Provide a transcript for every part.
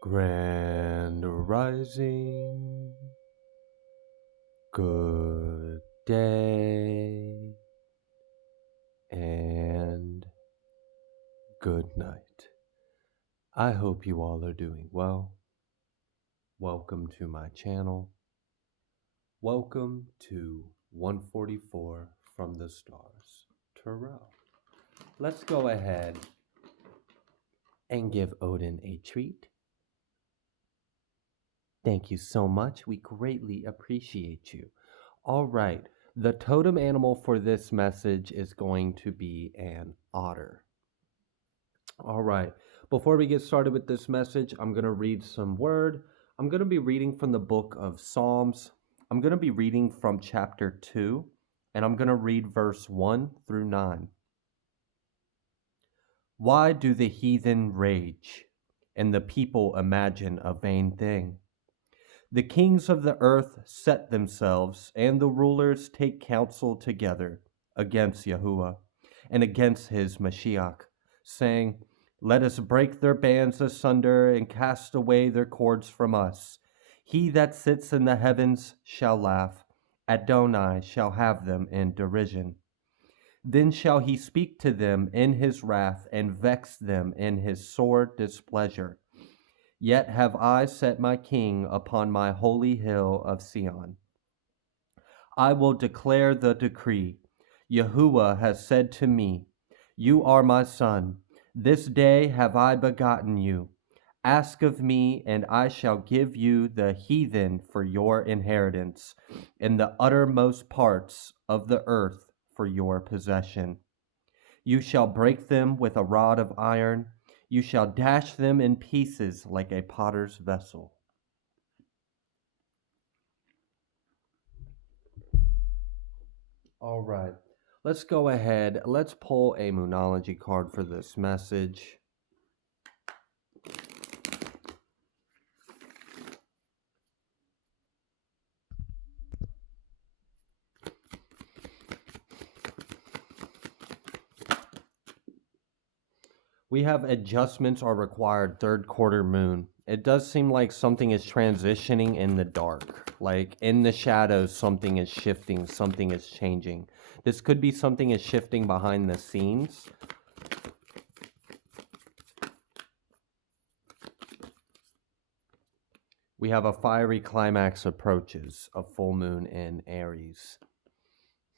Grand Rising, good day, and good night. I hope you all are doing well. Welcome to my channel. Welcome to 144 from the Stars, Terrell. Let's go ahead and give Odin a treat. Thank you so much. We greatly appreciate you. All right. The totem animal for this message is going to be an otter. All right. Before we get started with this message, I'm going to read some word. I'm going to be reading from the book of Psalms. I'm going to be reading from chapter 2, and I'm going to read verse 1 through 9. Why do the heathen rage, and the people imagine a vain thing? The kings of the earth set themselves, and the rulers take counsel together against Yahuwah and against his Mashiach, saying, Let us break their bands asunder and cast away their cords from us. He that sits in the heavens shall laugh. Adonai shall have them in derision. Then shall he speak to them in his wrath and vex them in his sore displeasure. Yet have I set my king upon my holy hill of Sion. I will declare the decree. Yahuwah has said to me, You are my son. This day have I begotten you. Ask of me, and I shall give you the heathen for your inheritance, and the uttermost parts of the earth for your possession. You shall break them with a rod of iron. You shall dash them in pieces like a potter's vessel. All right. Let's go ahead. Let's pull a Moonology card for this message. We have adjustments are required, third quarter moon. It does seem like something is transitioning in the dark. Like in the shadows, something is shifting, something is changing. This could be something is shifting behind the scenes. We have a fiery climax approaches, a full moon in Aries.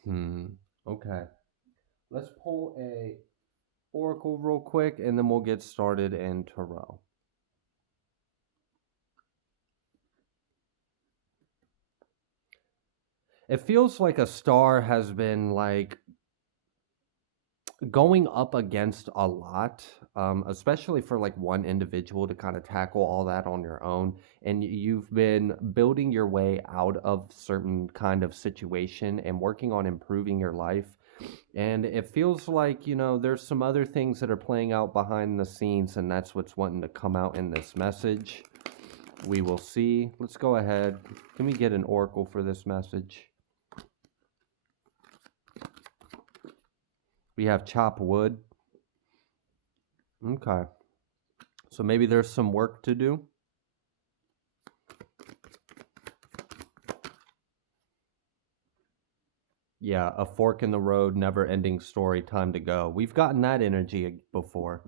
Okay. Let's pull a oracle real quick, and then we'll get started in tarot. It feels like a star has been like going up against a lot, especially for like one individual to kind of tackle all that on your own. And you've been building your way out of certain kind of situation and working on improving your life. And it feels like, there's some other things that are playing out behind the scenes, and that's what's wanting to come out in this message. We will see. Let's go ahead. Can we get an oracle for this message? We have chop wood. Okay. So maybe there's some work to do. Yeah, a fork in the road, never-ending story, time to go. We've gotten that energy before.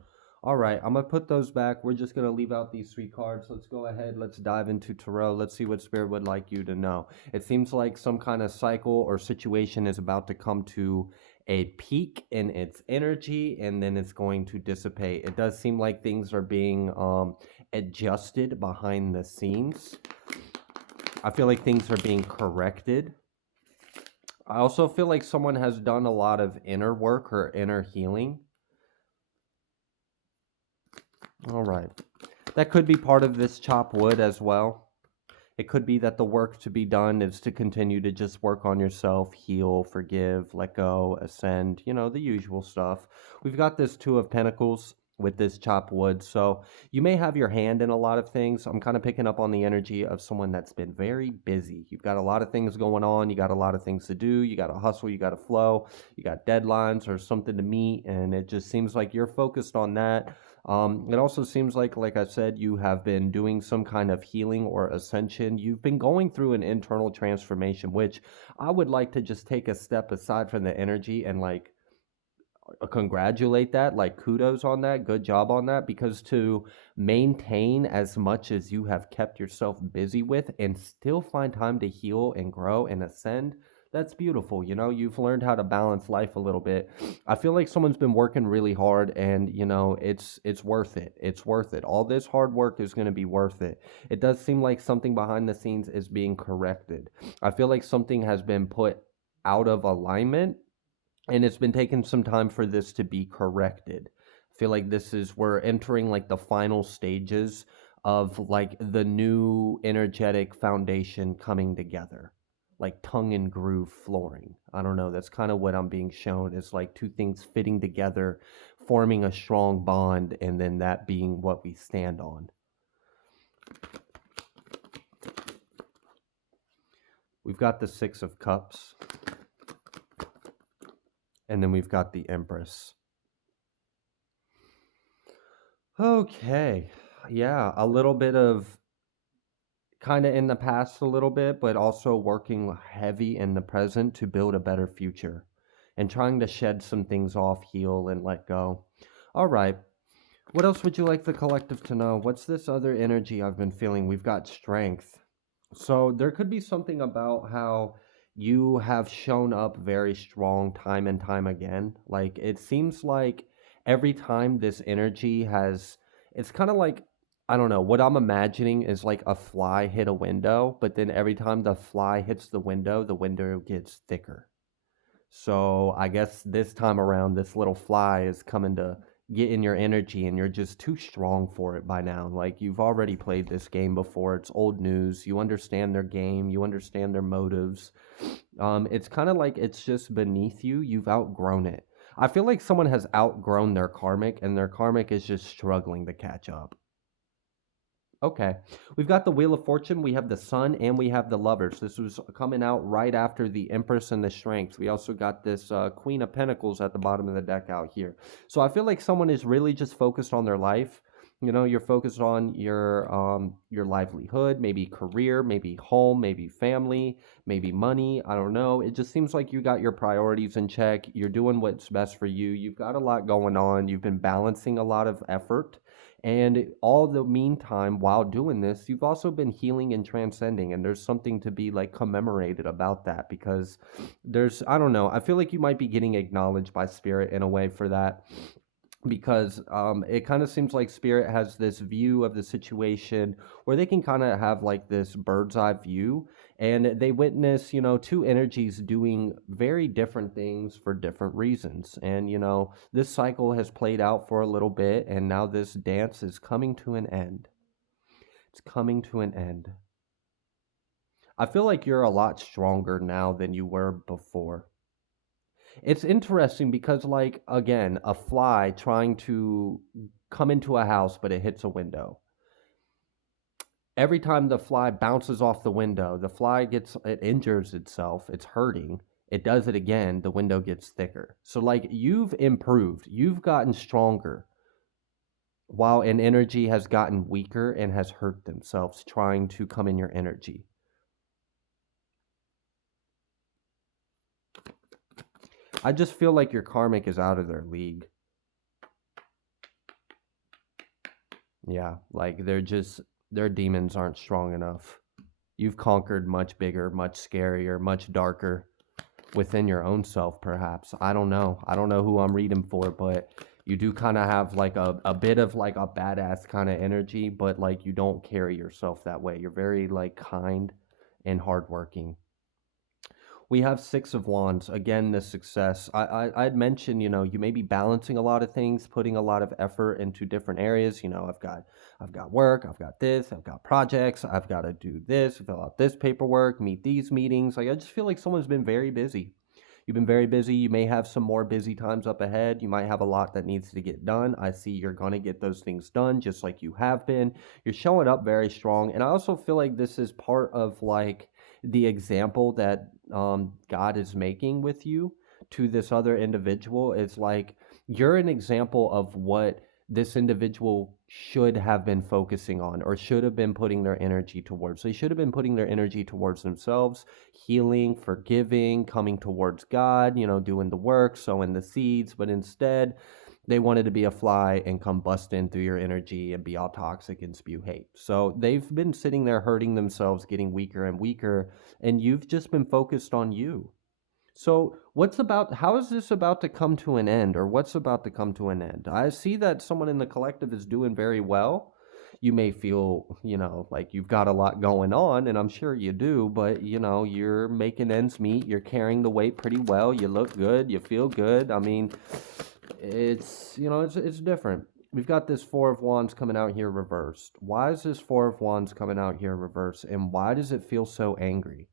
All right, I'm going to put those back. We're just going to leave out these 3 cards. Let's go ahead. Let's dive into tarot. Let's see what Spirit would like you to know. It seems like some kind of cycle or situation is about to come to a peak in its energy, and then it's going to dissipate. It does seem like things are being adjusted behind the scenes. I feel like things are being corrected. I also feel like someone has done a lot of inner work or inner healing. All right. That could be part of this chop wood as well. It could be that the work to be done is to continue to just work on yourself, heal, forgive, let go, ascend, the usual stuff. We've got this 2 of Pentacles with this chop wood. So you may have your hand in a lot of things. I'm kind of picking up on the energy of someone that's been very busy. You've got a lot of things going on. You got a lot of things to do. You got to hustle. You got to flow. You got deadlines or something to meet. And it just seems like you're focused on that. It also seems like I said, you have been doing some kind of healing or ascension. You've been going through an internal transformation, which I would like to just take a step aside from the energy and like congratulate that, like kudos on that, good job on that, because to maintain as much as you have kept yourself busy with and still find time to heal and grow and ascend, that's beautiful. You've learned how to balance life a little bit. I feel like someone's been working really hard, and it's worth it. It's worth it. All this hard work is going to be worth it. It does seem like something behind the scenes is being corrected. I feel like something has been put out of alignment, and it's been taking some time for this to be corrected. I feel like we're entering like the final stages of like the new energetic foundation coming together, like tongue and groove flooring. I don't know, that's kind of what I'm being shown, is like two things fitting together, forming a strong bond, and then that being what we stand on. We've got the Six of Cups, and then we've got the Empress. Okay. Yeah, a little bit of kind of in the past a little bit, but also working heavy in the present to build a better future and trying to shed some things off, heal, and let go. All right. What else would you like the collective to know? What's this other energy I've been feeling? We've got strength. So there could be something about how you have shown up very strong time and time again. Like it seems like every time this energy has, it's kind of like, I don't know, what I'm imagining is like a fly hit a window, but then every time the fly hits the window gets thicker. So I guess this time around, this little fly is coming to get in your energy, and you're just too strong for it by now. Like you've already played this game before. It's old news. You understand their game. You understand their motives. It's kind of like it's just beneath you. You've outgrown it. I feel like someone has outgrown their karmic, and their karmic is just struggling to catch up. Okay. We've got the Wheel of Fortune, we have the Sun, and we have the Lovers. This was coming out right after the Empress and the Strength. We also got this Queen of Pentacles at the bottom of the deck out here. So I feel like someone is really just focused on their life. You're focused on your livelihood, maybe career, maybe home, maybe family, maybe money. I don't know. It just seems like you got your priorities in check. You're doing what's best for you. You've got a lot going on. You've been balancing a lot of effort. And all the meantime, while doing this, you've also been healing and transcending. And there's something to be like commemorated about that, because I don't know, I feel like you might be getting acknowledged by spirit in a way for that, because it kind of seems like spirit has this view of the situation where they can kind of have like this bird's eye view, and they witness two energies doing very different things for different reasons. And this cycle has played out for a little bit, and now this dance is coming to an end. It's coming to an end. I feel like you're a lot stronger now than you were before. It's interesting because, like, again, a fly trying to come into a house, but it hits a window. Every time the fly bounces off the window, it injures itself, it's hurting. It does it again, the window gets thicker. So, like, you've improved, you've gotten stronger, while an energy has gotten weaker and has hurt themselves trying to come in your energy. I just feel like your karmic is out of their league. Yeah, like their demons aren't strong enough. You've conquered much bigger, much scarier, much darker within your own self, perhaps. I don't know. I don't know who I'm reading for, but you do kind of have like a bit of like a badass kind of energy, but like you don't carry yourself that way. You're very like kind and hardworking. We have Six of Wands. Again, the success. I'd mentioned, you may be balancing a lot of things, putting a lot of effort into different areas. I've got work, I've got this, I've got projects, I've got to do this, fill out this paperwork, meet these meetings. Like I just feel like someone's been very busy. You've been very busy. You may have some more busy times up ahead. You might have a lot that needs to get done. I see you're going to get those things done just like you have been. You're showing up very strong. And I also feel like this is part of like the example that God is making with you to this other individual. Is like you're an example of what this individual should have been focusing on or should have been putting their energy towards. They should have been putting their energy towards themselves, healing, forgiving, coming towards God, doing the work, sowing the seeds, but instead they wanted to be a fly and come bust in through your energy and be all toxic and spew hate. So they've been sitting there hurting themselves, getting weaker and weaker, and you've just been focused on you. So, how is this about to come to an end, or what's about to come to an end? I see that someone in the collective is doing very well. You may feel, like you've got a lot going on, and I'm sure you do, but, you're making ends meet. You're carrying the weight pretty well. You look good. You feel good. I mean, it's different. We've got this Four of Wands coming out here reversed. Why is this Four of Wands coming out here reversed, and why does it feel so angry?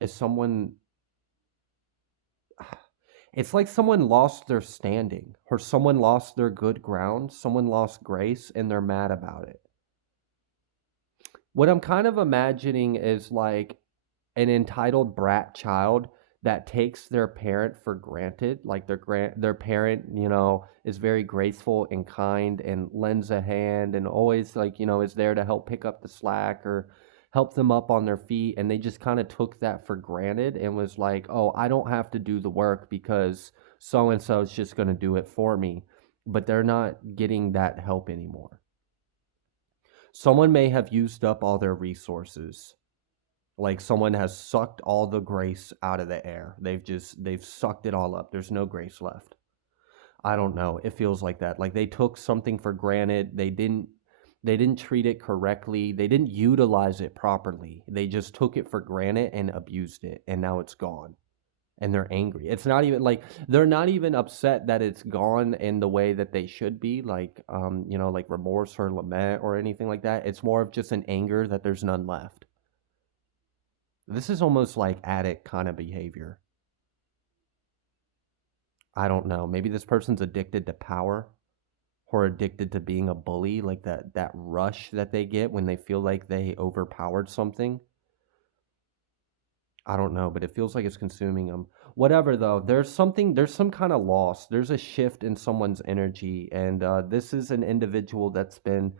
Is someone It's like someone lost their standing, or someone lost their good ground, someone lost grace, and they're mad about it. What I'm kind of imagining is like an entitled brat child that takes their parent for granted, like their parent, is very graceful and kind and lends a hand and always like, is there to help pick up the slack or help them up on their feet, and they just kind of took that for granted and was like, "Oh, I don't have to do the work because so and so is just going to do it for me." But they're not getting that help anymore. Someone may have used up all their resources, like someone has sucked all the grace out of the air. They've sucked it all up. There's no grace left. I don't know. It feels like that. Like they took something for granted. They didn't treat it correctly. They didn't utilize it properly. They just took it for granted and abused it, and now it's gone. And they're angry. It's not even like they're not even upset that it's gone in the way that they should be, like like remorse or lament or anything like that. It's more of just an anger that there's none left. This is almost like addict kind of behavior. I don't know. Maybe this person's addicted to power or addicted to being a bully, like that rush that they get when they feel like they overpowered something. I don't know, but it feels like it's consuming them. Whatever though, there's some kind of loss. There's a shift in someone's energy, and this is an individual that's been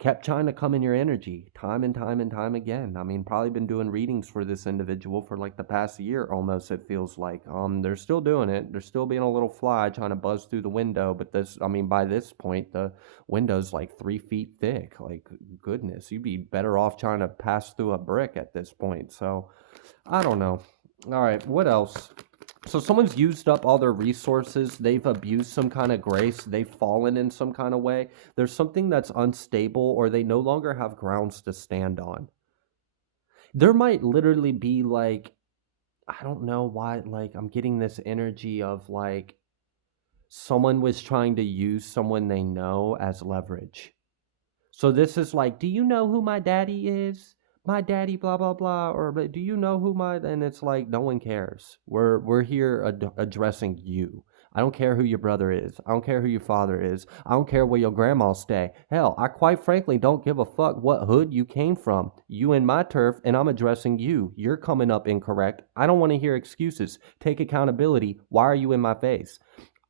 kept trying to come in your energy time and time and time again. I mean, probably been doing readings for this individual for like the past year almost, it feels like. They're still doing it. They're still being a little fly trying to buzz through the window, but by this point, the window's like 3 feet thick. Like, goodness, you'd be better off trying to pass through a brick at this point. So, I don't know. All right, what else? So someone's used up all their resources. They've abused some kind of grace. They've fallen in some kind of way. There's something that's unstable, or they no longer have grounds to stand on. There might literally be like, I don't know why, like, I'm getting this energy of like someone was trying to use someone they know as leverage. So this is like, do you know who my daddy is? My daddy, blah blah blah, or do you know who my? And it's like no one cares. We're here addressing you. I don't care who your brother is. I don't care who your father is. I don't care where your grandma stay. Hell, I quite frankly don't give a fuck what hood you came from. You in my turf, and I'm addressing you. You're coming up incorrect. I don't want to hear excuses. Take accountability. Why are you in my face?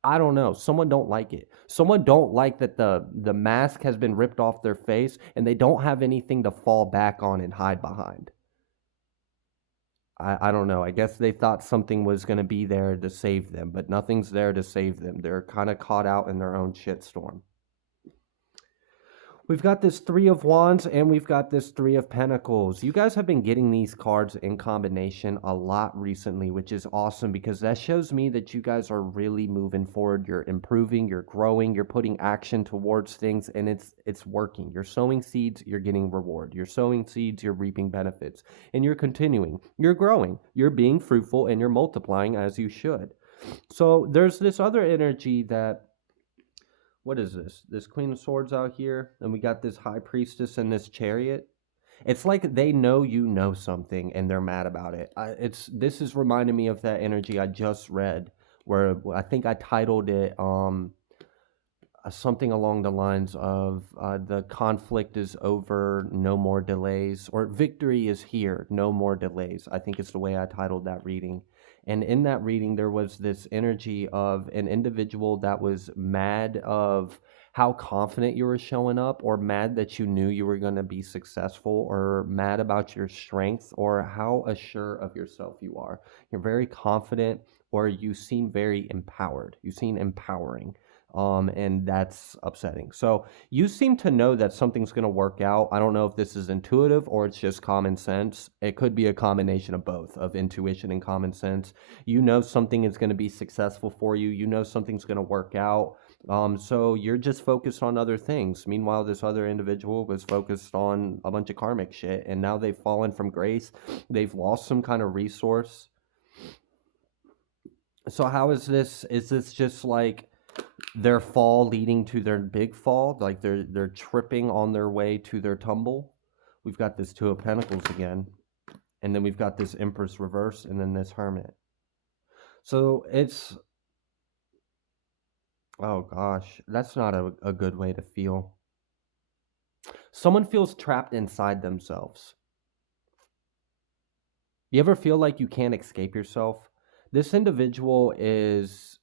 I don't know. Someone don't like it. Someone don't like that the mask has been ripped off their face and they don't have anything to fall back on and hide behind. I don't know. I guess they thought something was going to be there to save them, but nothing's there to save them. They're kind of caught out in their own shitstorm. We've got this Three of Wands and we've got this Three of Pentacles. You guys have been getting these cards in combination a lot recently, which is awesome because that shows me that you guys are really moving forward. You're improving, you're growing, you're putting action towards things, and it's working. You're sowing seeds, you're getting reward. You're sowing seeds, you're reaping benefits, and you're continuing. You're growing, you're being fruitful, and you're multiplying as you should. So there's this other energy that, what is this? This Queen of Swords out here, and we got this High Priestess and this Chariot. It's like they know you know something and they're mad about it. This is reminding me of that energy I just read, where I think I titled it something along the lines of the conflict is over, no more delays, or victory is here, no more delays. I think it's the way I titled that reading. And in that reading, there was this energy of an individual that was mad of how confident you were showing up, or mad that you knew you were going to be successful, or mad about your strength, or how assured of yourself you are. You're very confident, or you seem very empowered. You seem empowering. And that's upsetting. So you seem to know that something's going to work out. I don't know if this is intuitive or it's just common sense. It could be a combination of both, of intuition and common sense. You know something is going to be successful for you. You know something's going to work out. So you're just focused on other things. Meanwhile, this other individual was focused on a bunch of karmic shit, and now they've fallen from grace. They've lost some kind of resource. So how is this? Is this just like their fall leading to their big fall? Like they're tripping on their way to their tumble? We've got this Two of Pentacles again, and then we've got this Empress reverse, and then this Hermit. So it's, oh gosh, that's not a good way to feel. Someone feels trapped inside themselves. You ever feel like you can't escape yourself? This individual is,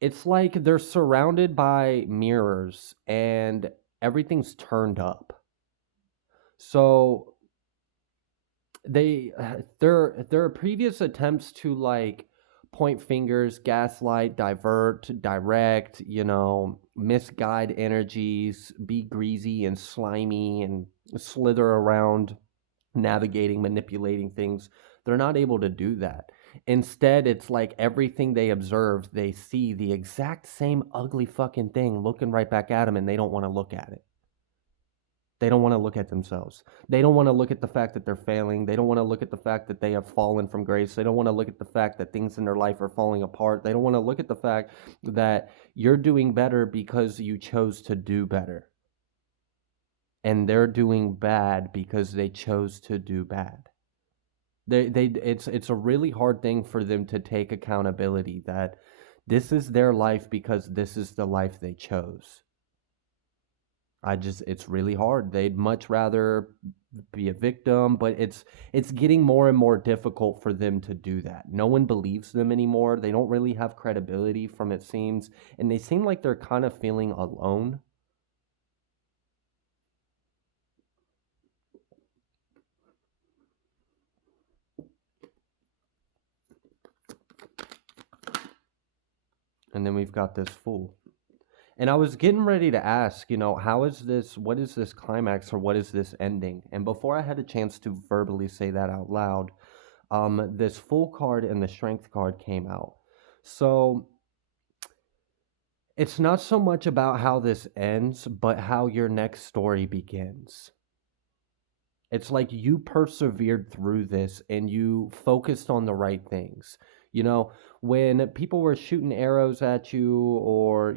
it's like they're surrounded by mirrors and everything's turned up. So there are previous attempts to like point fingers, gaslight, divert, direct, misguide energies, be greasy and slimy and slither around, navigating, manipulating things. They're not able to do that. Instead, it's like everything they observe, they see the exact same ugly fucking thing looking right back at them, and they don't want to look at it. They don't want to look at themselves. They don't want to look at the fact that they're failing. They don't want to look at the fact that they have fallen from grace. They don't want to look at the fact that things in their life are falling apart. They don't want to look at the fact that you're doing better because you chose to do better. And they're doing bad because they chose to do bad. It's a really hard thing for them to take accountability that this is their life because this is the life they chose. It's really hard. They'd much rather be a victim, but it's getting more and more difficult for them to do that. No one believes them anymore. They don't really have credibility, from it seems, and they seem like they're kind of feeling alone. And then we've got this Fool. And I was getting ready to ask, how is this, what is this climax, or what is this ending? And before I had a chance to verbally say that out loud, this Fool card and the Strength card came out. So it's not so much about how this ends, but how your next story begins. It's like you persevered through this and you focused on the right things. When people were shooting arrows at you, or,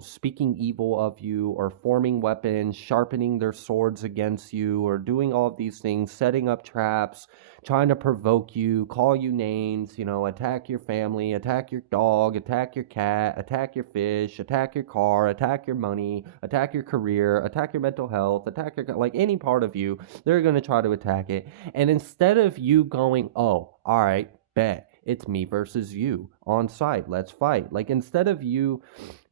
speaking evil of you, or forming weapons, sharpening their swords against you, or doing all of these things, setting up traps, trying to provoke you, call you names, attack your family, attack your dog, attack your cat, attack your fish, attack your car, attack your money, attack your career, attack your mental health, attack your, like any part of you, they're going to try to attack it. And instead of you going, oh, all right, bet, it's me versus you on site, let's fight. Like, instead of you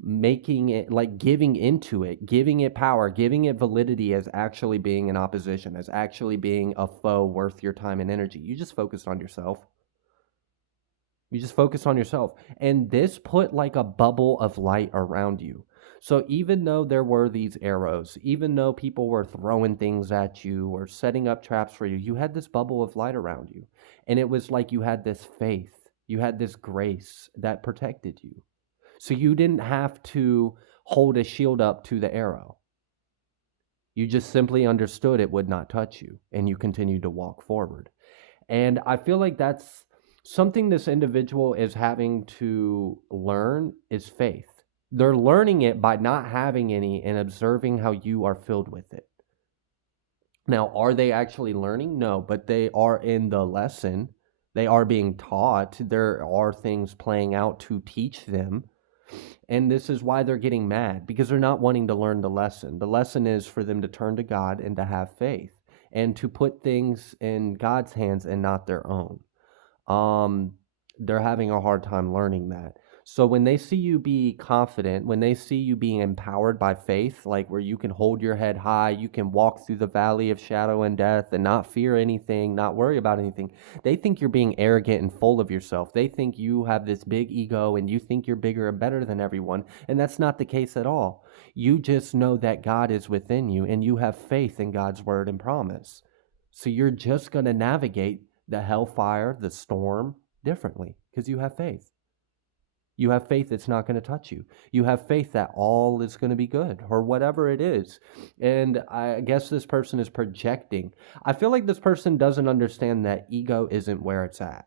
making it, like, giving into it, giving it power, giving it validity as actually being an opposition, as actually being a foe worth your time and energy, you just focused on yourself. You just focus on yourself. And this put like a bubble of light around you. So even though there were these arrows, even though people were throwing things at you or setting up traps for you, you had this bubble of light around you. And it was like you had this faith, you had this grace that protected you. So you didn't have to hold a shield up to the arrow. You just simply understood it would not touch you, and you continued to walk forward. And I feel like that's something this individual is having to learn, is faith. They're learning it by not having any and observing how you are filled with it. Now, are they actually learning? No, but they are in the lesson. They are being taught. There are things playing out to teach them. And this is why they're getting mad, because they're not wanting to learn the lesson. The lesson is for them to turn to God and to have faith. and to put things in God's hands and not their own. um, they're having a hard time learning that. So when they see you be confident, when they see you being empowered by faith, like where you can hold your head high, you can walk through the valley of shadow and death and not fear anything, not worry about anything, they think you're being arrogant and full of yourself. They think you have this big ego and you think you're bigger and better than everyone. And that's not the case at all. You just know that God is within you and you have faith in God's word and promise. So you're just going to navigate the hellfire, the storm differently because you have faith. You have faith it's not going to touch you. You have faith that all is going to be good or whatever it is. And I guess this person is projecting. I feel like this person doesn't understand that ego isn't where it's at.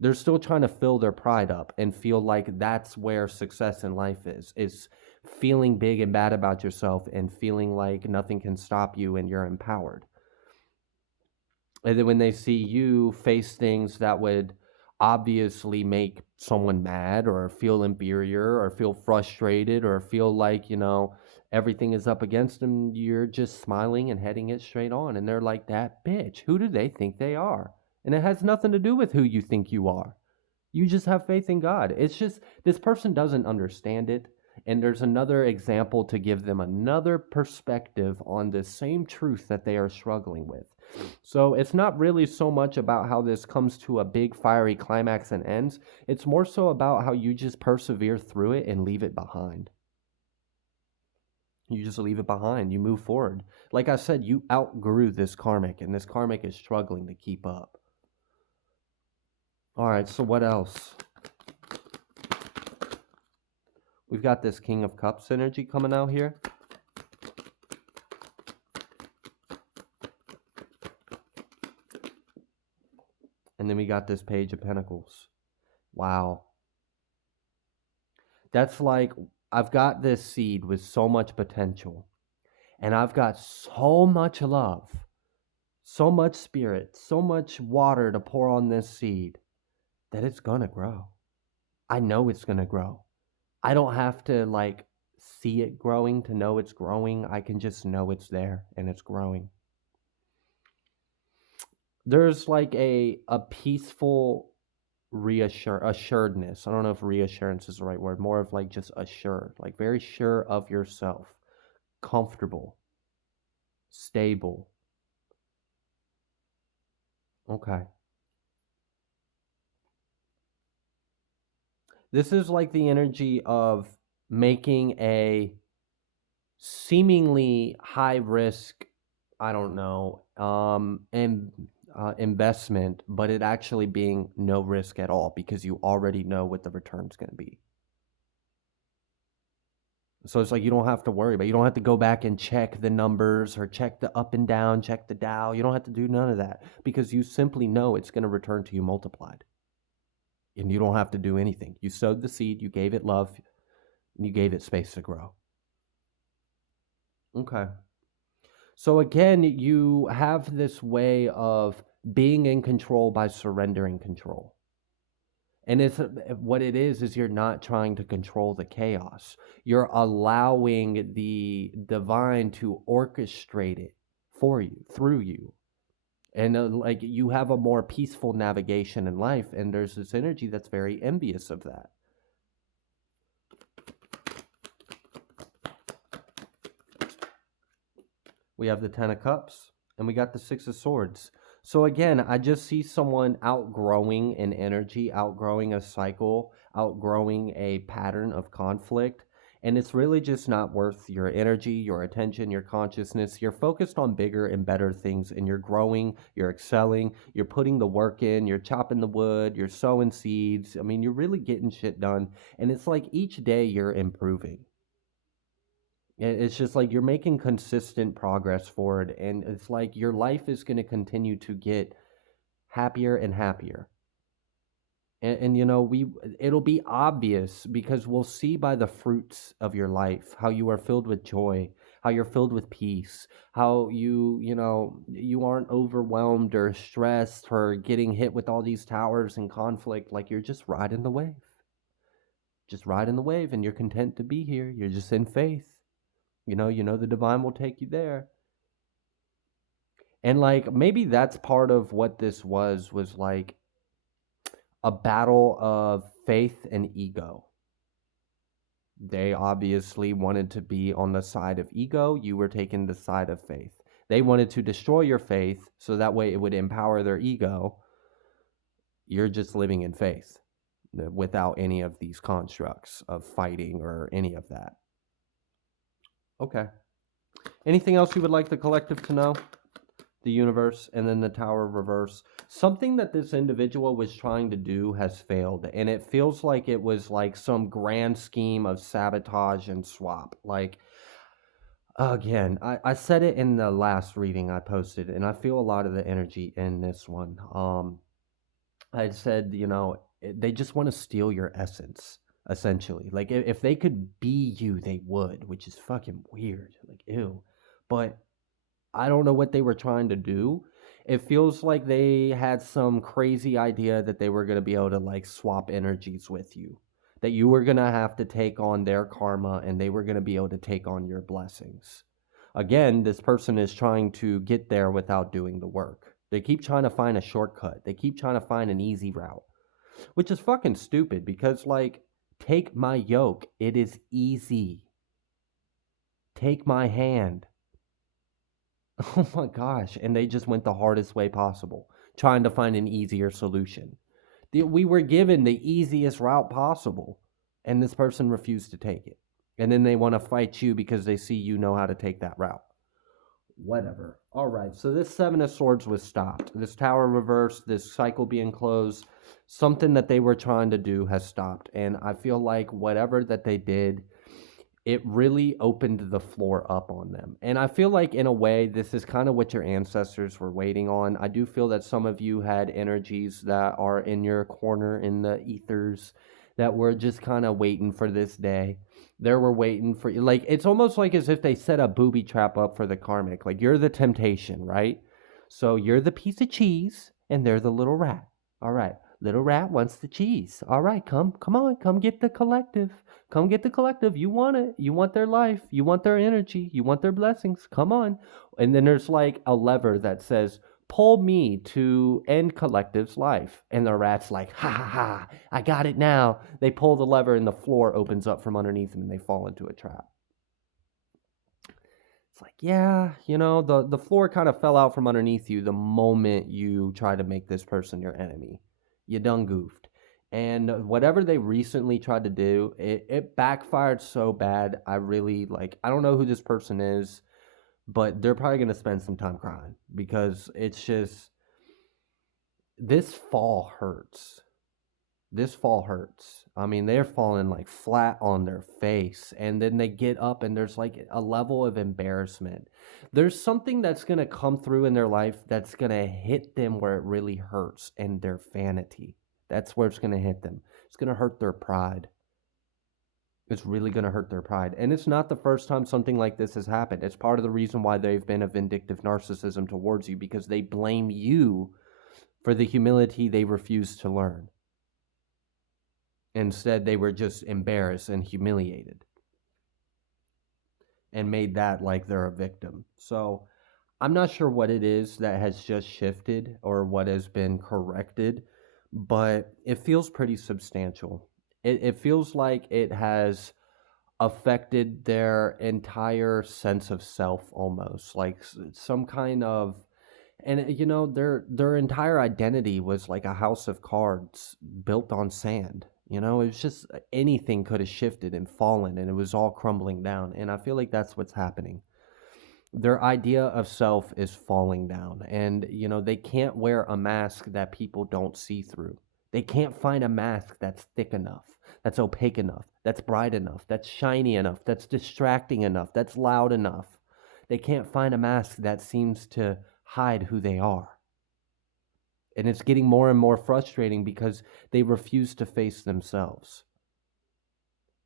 They're still trying to fill their pride up and feel like that's where success in life is feeling big and bad about yourself and feeling like nothing can stop you and you're empowered. And then when they see you face things that would obviously make someone mad or feel inferior or feel frustrated or feel like, everything is up against them, you're just smiling and heading it straight on. And they're like, that bitch, who do they think they are? And it has nothing to do with who you think you are. You just have faith in God. It's just this person doesn't understand it. And there's another example to give them another perspective on the same truth that they are struggling with. So it's not really so much about how this comes to a big fiery climax and ends. It's more so about how you just persevere through it and leave it behind. You just leave it behind. You move forward. Like I said, you outgrew this karmic, and this karmic is struggling to keep up. All right, so what else? We've got this King of Cups energy coming out here. And then we got this Page of Pentacles. Wow. That's like, I've got this seed with so much potential. And I've got so much love, so much spirit, so much water to pour on this seed that it's going to grow. I know it's going to grow. I don't have to see it growing to know it's growing. I can just know it's there and it's growing. There's like a peaceful assuredness. I don't know if reassurance is the right word. More of like just assured, like very sure of yourself, comfortable, stable. Okay. This is like the energy of making a seemingly high risk, I don't know, investment, but it actually being no risk at all because you already know what the return's going to be. So it's like you don't have to worry about it. You don't have to go back and check the numbers or check the up and down, check the Dow. You don't have to do none of that because you simply know it's going to return to you multiplied. And you don't have to do anything. You sowed the seed, you gave it love, and you gave it space to grow. Okay. So again, you have this way of being in control by surrendering control. And it's what it is you're not trying to control the chaos. You're allowing the divine to orchestrate it for you, through you. And you have a more peaceful navigation in life. And there's this energy that's very envious of that. We have the Ten of Cups and we got the Six of Swords. So again, I just see someone outgrowing an energy, outgrowing a cycle, outgrowing a pattern of conflict. And it's really just not worth your energy, your attention, your consciousness. You're focused on bigger and better things and you're growing, you're excelling, you're putting the work in, you're chopping the wood, you're sowing seeds. I mean, you're really getting shit done. And it's like each day you're improving. It's just like you're making consistent progress forward, and it's like your life is going to continue to get happier and happier. And it'll be obvious because we'll see by the fruits of your life how you are filled with joy, how you're filled with peace, how you aren't overwhelmed or stressed or getting hit with all these towers and conflict. Like you're just riding the wave, and you're content to be here. You're just in faith. You know the divine will take you there. And like maybe that's part of what this was like a battle of faith and ego. They obviously wanted to be on the side of ego. You were taking the side of faith. They wanted to destroy your faith so that way it would empower their ego. You're just living in faith without any of these constructs of fighting or any of that. Okay. Anything else you would like the collective to know? The universe and then the Tower of Reverse. Something that this individual was trying to do has failed, and it feels like it was like some grand scheme of sabotage and swap. Like, again, I said it in the last reading I posted, and I feel a lot of the energy in this one. I said, they just want to steal your essence, essentially. Like, if they could be you, they would, which is fucking weird. Like, ew. But I don't know what they were trying to do. It feels like they had some crazy idea that they were going to be able to like swap energies with you. That you were going to have to take on their karma and they were going to be able to take on your blessings. Again, this person is trying to get there without doing the work. They keep trying to find a shortcut. They keep trying to find an easy route, which is fucking stupid because, like, take my yoke. It is easy. Take my hand. Oh my gosh. And they just went the hardest way possible, trying to find an easier solution. We were given the easiest route possible, and this person refused to take it. And then they want to fight you because they see you know how to take that route. Whatever. All right. So this Seven of Swords was stopped. This Tower reversed, this cycle being closed, something that they were trying to do has stopped. And I feel like whatever that they did, it really opened the floor up on them. And I feel like, in a way, this is kind of what your ancestors were waiting on. I do feel that some of you had energies that are in your corner in the ethers that were just kind of waiting for this day. They were waiting for you. Like, it's almost like as if they set a booby trap up for the karmic. Like, you're the temptation, right? So you're the piece of cheese and they're the little rat. All right. Little rat wants the cheese. All right, come on, come get the collective. Come get the collective. You want it. You want their life. You want their energy. You want their blessings. Come on. And then there's like a lever that says, pull me to end collective's life. And the rat's like, ha ha ha, I got it now. They pull the lever and the floor opens up from underneath them and they fall into a trap. It's like, yeah, the floor kind of fell out from underneath you the moment you try to make this person your enemy. You done goofed. And whatever they recently tried to do, it backfired so bad. I don't know who this person is, but they're probably going to spend some time crying because it's just, this fall hurts. This fall hurts. I mean, they're falling like flat on their face, and then they get up and there's like a level of embarrassment. There's something that's going to come through in their life that's going to hit them where it really hurts, and their vanity. That's where it's going to hit them. It's going to hurt their pride. It's really going to hurt their pride. And it's not the first time something like this has happened. It's part of the reason why they've been a vindictive narcissism towards you, because they blame you for the humility they refuse to learn. Instead, they were just embarrassed and humiliated and made that like they're a victim. So I'm not sure what it is that has just shifted or what has been corrected, but it feels pretty substantial. It feels like it has affected their entire sense of self, almost like some kind of, and their entire identity was like a house of cards built on sand. It was just anything could have shifted and fallen and it was all crumbling down. And I feel like that's what's happening. Their idea of self is falling down, and they can't wear a mask that people don't see through. They can't find a mask that's thick enough, that's opaque enough, that's bright enough, that's shiny enough, that's distracting enough, that's loud enough. They can't find a mask that seems to hide who they are. And it's getting more and more frustrating because they refuse to face themselves.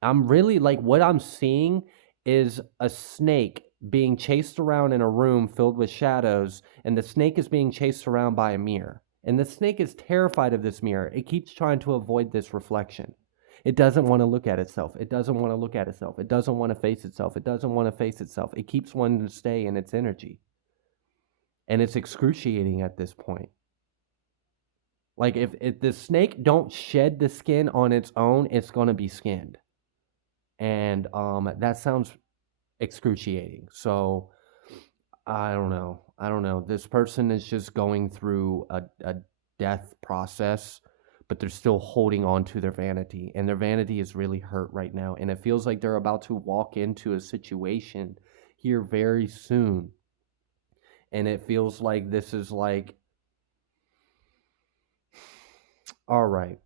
I'm really like, what I'm seeing is a snake being chased around in a room filled with shadows, and the snake is being chased around by a mirror. And the snake is terrified of this mirror. It keeps trying to avoid this reflection. It doesn't want to look at itself. It doesn't want to look at itself. It doesn't want to face itself. It doesn't want to face itself. It keeps wanting to stay in its energy. And it's excruciating at this point. Like if the snake don't shed the skin on its own, it's going to be skinned. And that sounds excruciating. So I don't know. I don't know. This person is just going through a death process, but they're still holding on to their vanity. And their vanity is really hurt right now. And it feels like they're about to walk into a situation here very soon. And it feels like this is like, all right.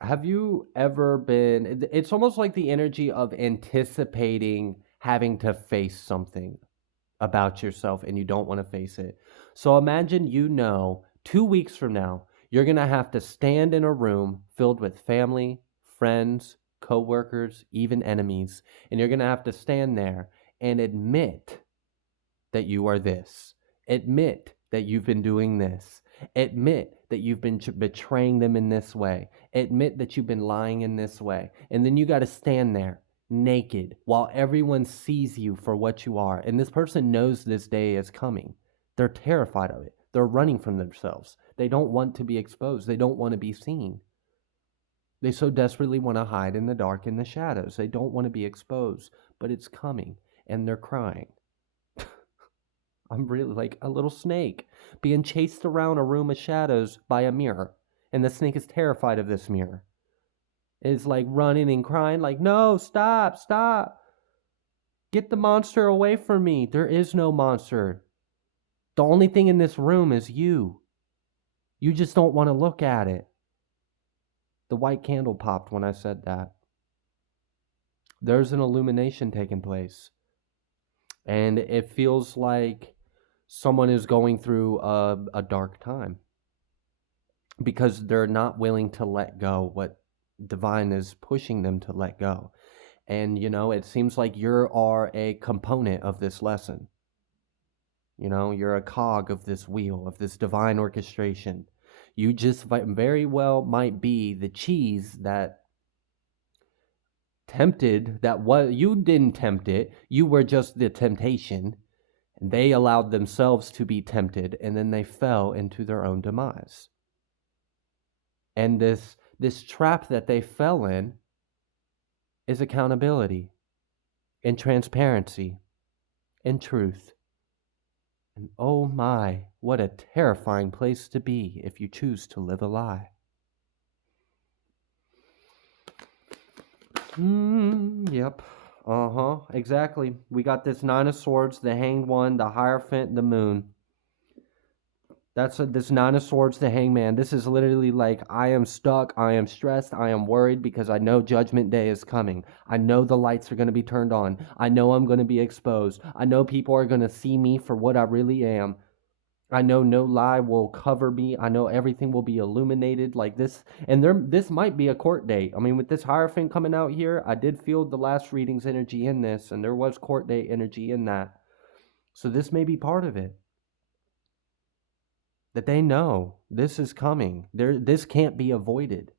Have you ever been, it's almost like the energy of anticipating having to face something about yourself and you don't want to face it. So imagine 2 weeks from now, you're going to have to stand in a room filled with family, friends, coworkers, even enemies, and you're going to have to stand there and admit that you are this. Admit that you've been doing this. Admit that you've been betraying them in this way. Admit that you've been lying in this way. And then you got to stand there naked while everyone sees you for what you are. And this person knows this day is coming. They're terrified of it. They're running from themselves. They don't want to be exposed. They don't want to be seen. They so desperately want to hide in the dark, in the shadows. They don't want to be exposed, but it's coming and they're crying. I'm really like a little snake being chased around a room of shadows by a mirror. And the snake is terrified of this mirror. It's like running and crying, like, no, stop, stop. Get the monster away from me. There is no monster. The only thing in this room is you. You just don't want to look at it. The white candle popped when I said that. There's an illumination taking place. And it feels like someone is going through a dark time because they're not willing to let go what divine is pushing them to let go. And, it seems like you are a component of this lesson. You're a cog of this wheel, of this divine orchestration. You just very well might be the cheese that tempted, you didn't tempt it. You were just the temptation. And they allowed themselves to be tempted, and then they fell into their own demise. And this trap that they fell in is accountability and transparency and truth. And oh my, what a terrifying place to be if you choose to live a lie. Yep. Exactly. We got this Nine of Swords, the Hanged One, the Hierophant, the Moon. This Nine of Swords, the Hangman. This is literally like, I am stuck, I am stressed, I am worried because I know Judgment Day is coming. I know the lights are going to be turned on. I know I'm going to be exposed. I know people are going to see me for what I really am. I know no lie will cover me. I know everything will be illuminated like this. And this might be a court date. I mean, with this Hierophant coming out here, I did feel the last reading's energy in this, and there was court date energy in that. So this may be part of it. That they know this is coming. This can't be avoided.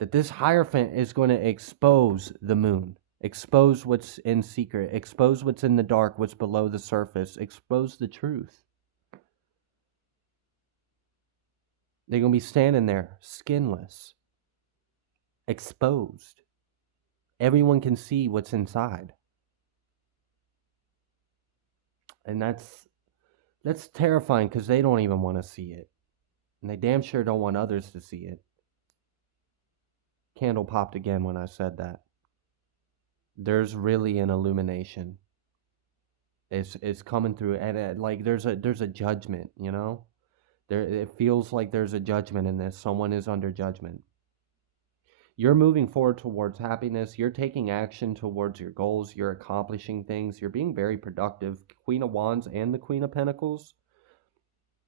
That this Hierophant is going to expose the moon. Expose what's in secret. Expose what's in the dark, what's below the surface. Expose the truth. They're going to be standing there, skinless, exposed. Everyone can see what's inside. And that's terrifying because they don't even want to see it. And they damn sure don't want others to see it. Candle popped again when I said that. There's really an illumination. It's coming through, and like there's a judgment, It feels like there's a judgment in this. Someone is under judgment. You're moving forward towards happiness. You're taking action towards your goals. You're accomplishing things. You're being very productive. Queen of Wands and the Queen of Pentacles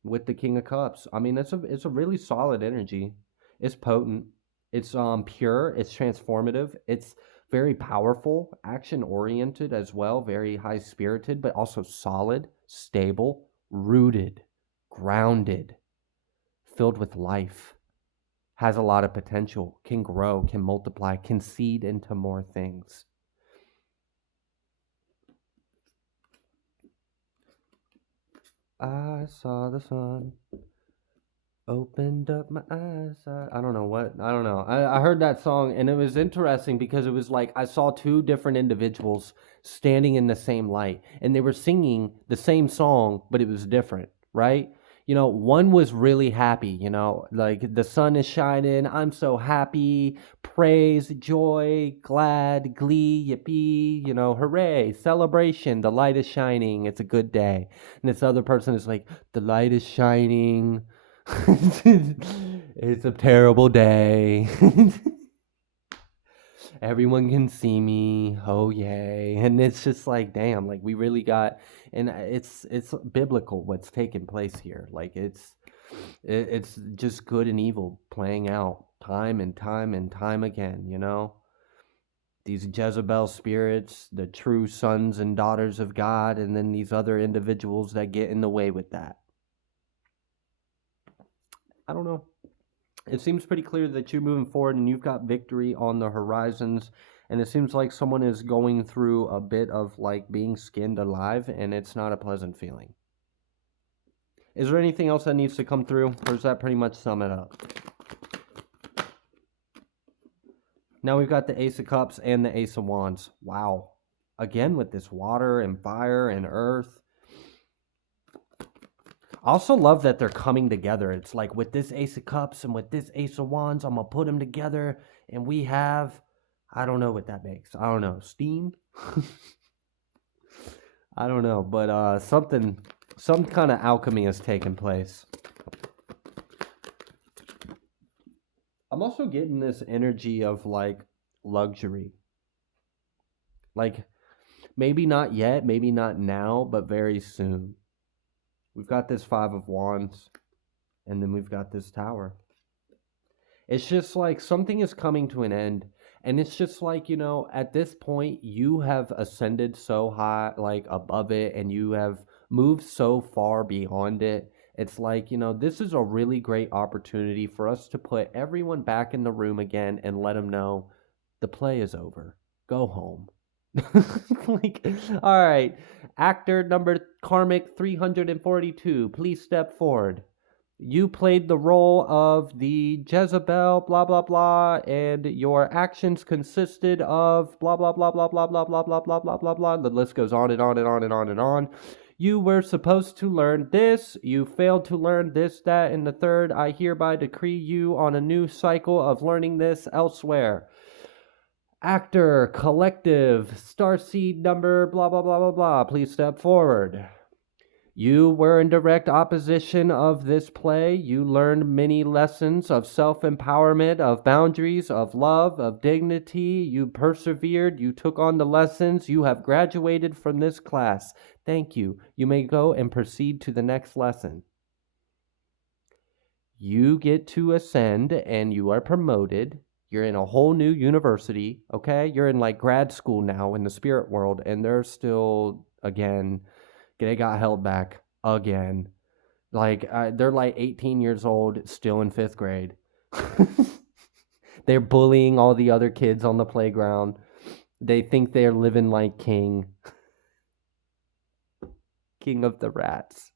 with the King of Cups. I mean, it's a really solid energy. It's potent. It's pure. It's transformative. It's very powerful, action-oriented as well, very high-spirited, but also solid, stable, rooted, grounded, filled with life, has a lot of potential, can grow, can multiply, can seed into more things. I saw the sun. Opened up my eyes. I don't know what. I don't know. I heard that song and it was interesting because it was like I saw two different individuals standing in the same light and they were singing the same song, but it was different, right? You know, one was really happy, you know, like the sun is shining. I'm so happy. Praise, joy, glad, glee, yippee, you know, hooray, celebration. The light is shining. It's a good day. And this other person is like, the light is shining. It's a terrible day. Everyone can see me. Oh yay. And it's just like damn, like we really got and it's biblical what's taking place here. Like it's just good and evil playing out time and time and time again, you know? These Jezebel spirits, the true sons and daughters of God, and then these other individuals that get in the way with that. I don't know. It seems pretty clear that you're moving forward and you've got victory on the horizons. And it seems like someone is going through a bit of like being skinned alive, and it's not a pleasant feeling. Is there anything else that needs to come through, or does that pretty much sum it up? Now we've got the Ace of Cups and the Ace of Wands. Wow. Again with this water and fire and earth. I also love that they're coming together. It's like with this Ace of Cups and with this Ace of Wands, I'm going to put them together and we have, I don't know what that makes. I don't know. Steam? I don't know. But some kind of alchemy has taken place. I'm also getting this energy of like luxury. Like maybe not yet, maybe not now, but very soon. We've got this Five of Wands, and then we've got this Tower. It's just like something is coming to an end. And it's just like, you know, at this point, you have ascended so high, like above it, and you have moved so far beyond it. It's like, you know, this is a really great opportunity for us to put everyone back in the room again and let them know the play is over. Go home. Like, all right, actor number karmic 342, please step forward. You played the role of the Jezebel, blah blah blah, and your actions consisted of blah blah blah blah blah blah blah blah blah blah blah blah. The list goes on and on and on and on and on. You were supposed to learn this. You failed to learn this, that, and the third. I hereby decree you on a new cycle of learning this elsewhere. Actor, collective, starseed number, blah, blah, blah, blah, blah. Please step forward. You were in direct opposition of this play. You learned many lessons of self-empowerment, of boundaries, of love, of dignity. You persevered. You took on the lessons. You have graduated from this class. Thank you. You may go and proceed to the next lesson. You get to ascend and you are promoted. You're in a whole new university, okay? You're in like grad school now in the spirit world, and they're still, again, they got held back again. Like, they're like 18 years old, still in 5th grade. They're bullying all the other kids on the playground. They think they're living like king. King of the rats.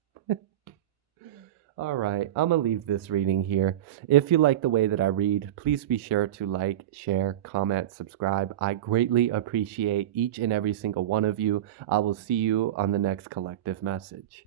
All right, I'm going to leave this reading here. If you like the way that I read, please be sure to like, share, comment, subscribe. I greatly appreciate each and every single one of you. I will see you on the next collective message.